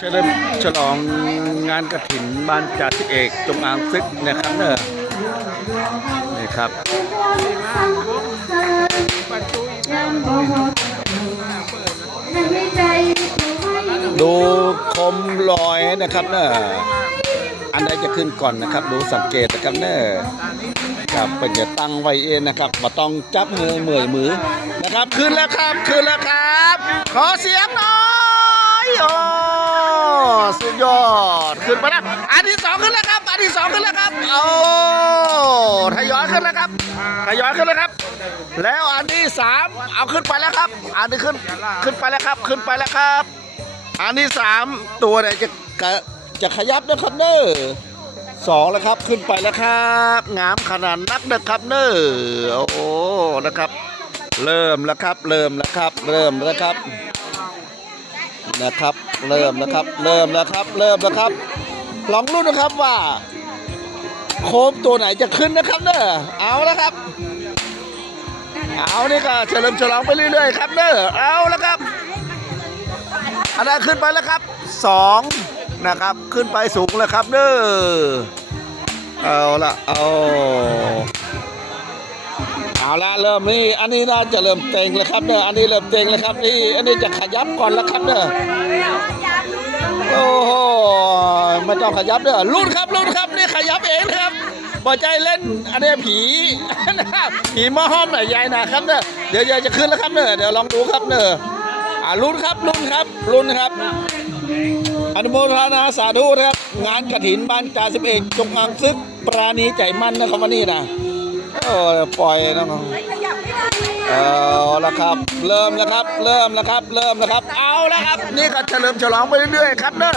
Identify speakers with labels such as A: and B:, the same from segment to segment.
A: เฉลิมฉลองงานกระถินบ้านจ่าสิบเอกจงอางซึกนะครับเนอะนี่ครับดูคมลอยนะครับเนอะอันใดจะขึ้นก่อนนะครับ ดูสังเกตนะครับเนอะครับเป็นจะตั้งไว้เองนะครับมาต้องจับมือเหมื่อยมือนะครับขึ้นแล้วครับขึ้นแล้วครับ ขอเสียงหน่อยโอ สุดยอด ขึ้นไปแล้ว อันที่สองขึ้นแล้วครับ อันที่สองขึ้นแล้วครับ โอ้ทยอยขึ้นแล้วครับทยอยขึ้นแล้วครับ แล้วอันที่สามเอาขึ้นไปแล้วครับ อันที่ขึ้น ขึ้นไปแล้วครับ ขึ้นไปแล้วครับ อันที่สามตัวไหนจะกะจะขยับนะครับเนอสองแล้วครับ ขึ้นไปแล้วครับงามขนาดนักนะครับเนอโอ้โหนะครับ เริ่มแล้วครับ เริ่มแล้วครับ เริ่มแล้วครับ นะครับ เริ่มแล้วครับ เริ่มแล้วครับ เริ่มแล้วครับ ลองรุ่นนะครับว่า โคมตัวไหนจะขึ้นนะครับเนอะเอาแล้วครับ เอานี่ก็เฉลิมฉลองไปเรื่อยๆครับเนอะเอาแล้วครับ อันนั้นขึ้นไปแล้วครับสองนะครับ ขึ้นไปสูงแล้วครับเด้อเอาละเอา เอาละเริ่มนี่อันนี้น่าจะเริ่มเต็งแล้วครับเด้ออันนี้เริ่มเต็งแล้วครับนี่อันนี้จะขยับก่อนแล้วครับเด้อโอ้โหไม่ต้องขยับเด้อรุ่นครับรุ่นครับนี่ขยับเองครับพอใจเล่นอันนี้ผีนะครับผีม้อห้อมหน่อยใหญ่นะครับเด้อเดี๋ยวเดี๋ยวจะขึ้นแล้วครับเด้อเดี๋ยวลองดูครับเด้ออ่าลุ้นครับลุ้นครับลุ้นครับอนุโมทนาสาธุนะครับ งานกระถินบ้านจ่าสิบเอกจงอางซึกปราณีใจมั่นนะครับวันนี้นะ โอ้ปล่อยนะครับเอาละครับ เริ่มแล้วครับ เริ่มแล้วครับ เริ่มแล้วครับ เอาแล้วครับ นี่ก็เฉลิมฉลองไปเรื่อยๆครับเนอะ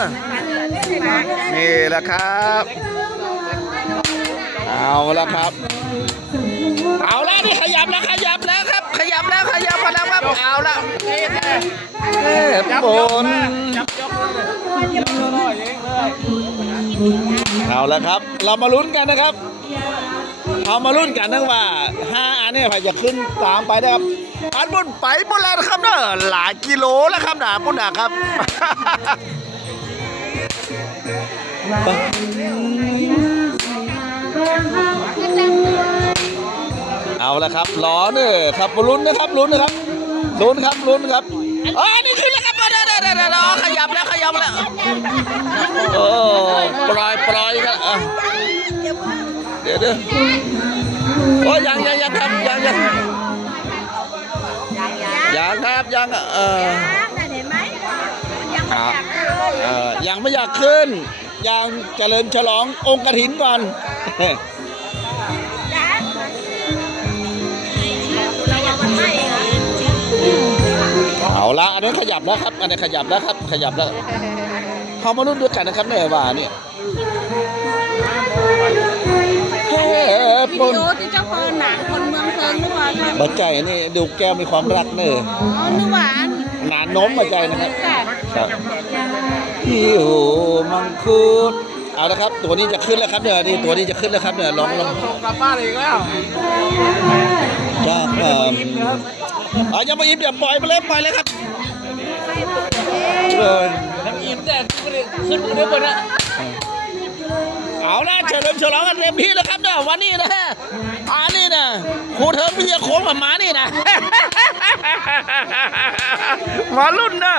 A: นี่แหละครับ เอาละครับ เอาล้วนี่ขยับแล้วขยับแล้วครับ ขยับแล้วขยับแล้วครับเอาละเอ๊ะบนเอาละครับ เรามาลุ้นกันนะครับ เอามาลุ้นกันนะว่าห้าอันเนี่ยใครจะขึ้นตามไปนะครับอันบนไปบนแล้วครับเนอะหลายกิโลแล้วครับนะปุ่นนะครับเอาละครับล้อเนี่ยครับลุ้นนะครับลุ้นนะครับลุ้นครับลุ้นครับอ๋อนี่ขึ้นแล้วครั บเดี๋ยวเดี๋ยวเดี๋ยวเดี๋ยวขยับแล้วขยับแล้วโอ้ปล่อยปล่อยครับอะเดี๋ยวเดี๋ยวโอ้ยังยังยังครับยังยังยังครับยังเออ
B: ยังไม่
A: อ
B: ยากขึ้น
A: ยังไม่อยากขึ้นยังเจริญฉลององค์กฐินก่อน ละอันนี้ขยับแล้วครับ อันนี้ขยับแล้วครับ ขยับแล้วเขามารุ่นด้วยกันนะครับเนี่ยว่าเนี่ยเฮ้ย
B: วิ
A: ป
B: ดี
A: น
B: โอที่เจ้าพ่อหนังคนเมืองเทิงนึกว่าค่ะ
A: บัใจนี่ดูแก้วมีความรักเนอะ
B: อ๋อนึกว่าอัน
A: หนานโน้มบัใจนะครับ
B: ค่ะ
A: ครับพี่โหมังคุดเอาละครับ ตัวนี้จะขึ้นแล้วครับเนี่ยนี่ตัวนี้จะขึ้นแล้วครับเนี่ยลองลอง
C: ส่งกลับบ้านอีกแล้ว
A: จ้าเอ่อเอายังไม่อิ่มอย่าปล่อยไปเลยปล่อยเลยครับเลย
C: ทั้งอิ่มแต่ขึ้นมาเรื่อยๆนะ
A: เอาละเฉลิมฉลองกันเต็มที่แล้วครับเนี่ยวันนี้นะอันนี้นะครูเทิมวิทยาโค้งกับหมานี่นะมารุ่นนะ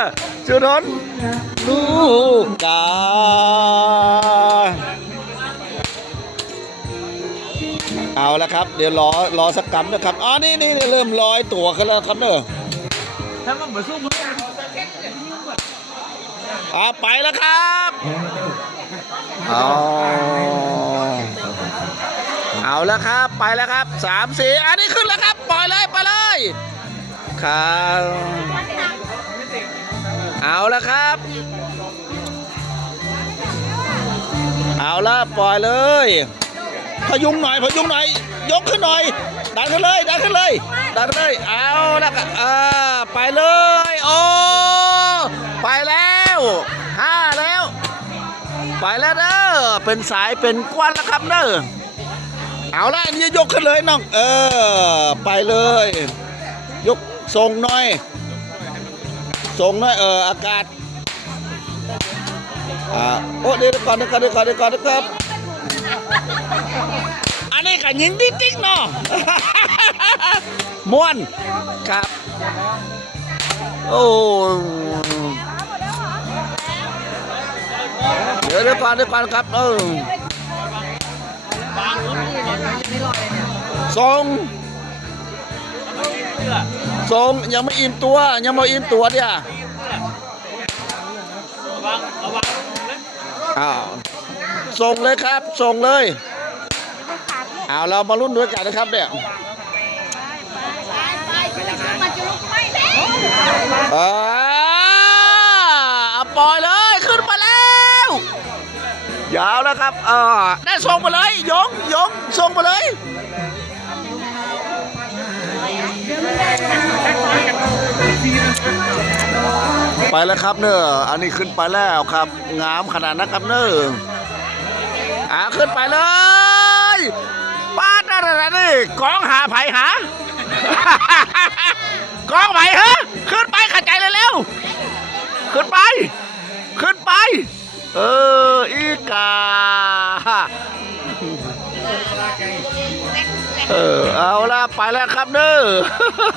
A: จุดนลูกกา เอาละครับ เดี๋ยวรอรอสักกำนะครับอ๋อนี่นี่เริ่มลอยตัวกันแล้วครับเนอะ
C: ถ้ามันเหมือนสู้มัน
A: อ่าไปแล้วครับเอาเอาแล้วครับไปแล้วครับสามสี่อันนี้ขึ้นแล้วครับปล่อยเลยไปเลยครับเอาแล้วครับ เอาละปล่อยเลย พยุงหน่อยพยุงหน่อย ยกขึ้นหน่อยดันขึ้นเลยดันขึ้นเลยดันขึ้นเลยเอาละครับอ่าไปเลยโอ้ไปแล้วห้าแล้ว ไปแล้วเด้อเป็นสายเป็นกวนแล้วครับเด้อเอาละอันนี้ยกขึ้นเลยน้องเออไปเลย ยกทรงหน่อยทรงหน่อยเอออากาศอ่าโอ้เดี๋ยวก่อนเดี๋ยวก่อนเดี๋ยวก่อนเดี๋ยวก่อนเดี๋ยว ก่อนอันนี้ก็ยิงติ๊กติ๊กเนาะม่วนครับ โอ้เดี๋ยวเดี๋ยวก่อนเดี๋ยวก่อนครับเออส่งส่งยังไม่อิ่มตัว ยังไม่อิ่มตัวเนี่ยอ้าวส่งเลยครับ ส่งเลย เอาเรามาลุ้นด้วยกันนะครับเนี่ย
B: ไปไปขึ้นขึ้นมาจะลุกไม่แล้ว
A: อ่าเอปล่อยเลยขึ้นมาแล้ว ยาวแล้วครับอ่าได้ส่งมาเลยยงยงส่งมาเลยไปแล้วครับเนอะอันนี้ขึ้นไปแล้วครับ งามขนาดนะครับเนอะอ่าขึ้นไปเลย ป้าดอะนี่กองหาไผ่หากองไผ่ฮะขึ้นไปขัดใจเลยเร็วขึ้นไป ขึ้นไป เอออีกาเออเอาละไปแล้วครับเด้อ